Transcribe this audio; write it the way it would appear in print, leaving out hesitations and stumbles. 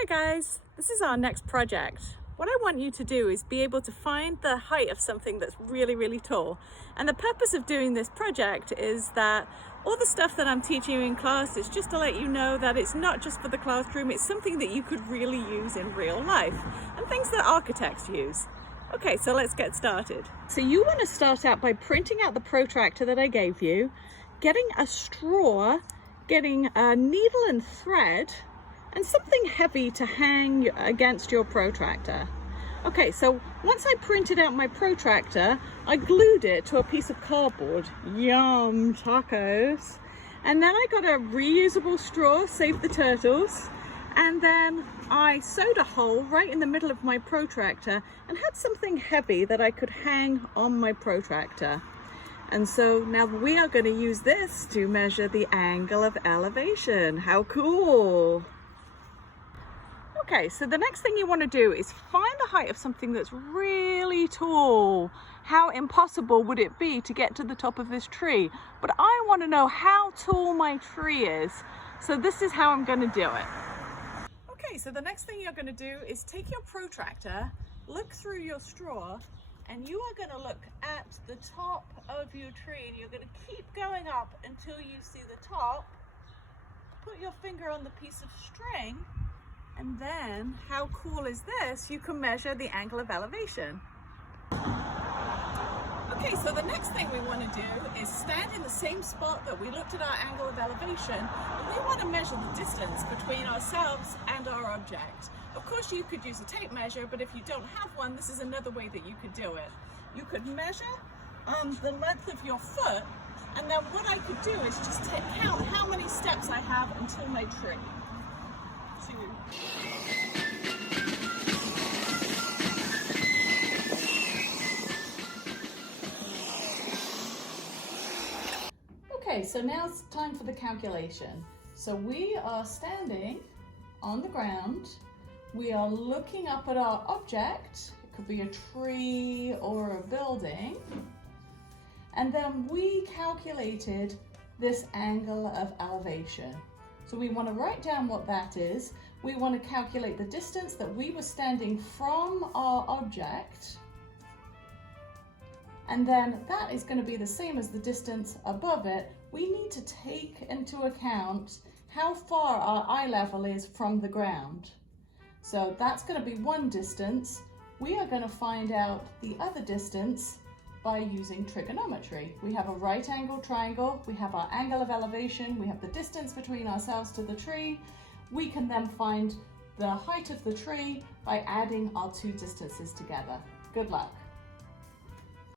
Hi guys, this is our next project. What I want you to do is be able to find the height of something that's really tall. And the purpose of doing this project is that all the stuff that I'm teaching you in class is just to let you know that it's not just for the classroom, it's something that you could really use in real life and things that architects use. Okay, so let's get started. So you want to start out by printing out the protractor that I gave you, getting a straw, getting a needle and thread, and something heavy to hang against your protractor. Okay, so once I printed out my protractor, I glued it to a piece of cardboard. Yum, tacos. And then I got a reusable straw, save the turtles. And then I sewed a hole right in the middle of my protractor and had something heavy that I could hang on my protractor. And so now we are going to use this to measure the angle of elevation. How cool! Okay, so the next thing you want to do is find the height of something that's really tall. How impossible would it be to get to the top of this tree? But I want to know how tall my tree is. So this is how I'm going to do it. Okay, so the next thing you're going to do is take your protractor, look through your straw, and you are going to look at the top of your tree, and you're going to keep going up until you see the top. Put your finger on the piece of string, and then, how cool is this? You can measure the angle of elevation. Okay, so the next thing we want to do is stand in the same spot that we looked at our angle of elevation, and we want to measure the distance between ourselves and our object. Of course, you could use a tape measure, but if you don't have one, this is another way that you could do it. You could measure the length of your foot, and then what I could do is just count how many steps I have until my tree. Okay, so now it's time for the calculation. So we are standing on the ground. We are looking up at our object. It could be a tree or a building. And then we calculated this angle of elevation. So we want to write down what that is. We want to calculate the distance that we were standing from our object. And then that is going to be the same as the distance above it. We need to take into account how far our eye level is from the ground. So that's going to be one distance. We are going to find out the other distance by using trigonometry. We have a right angle triangle, we have our angle of elevation, we have the distance between ourselves to the tree. We can then find the height of the tree by adding our two distances together. Good luck.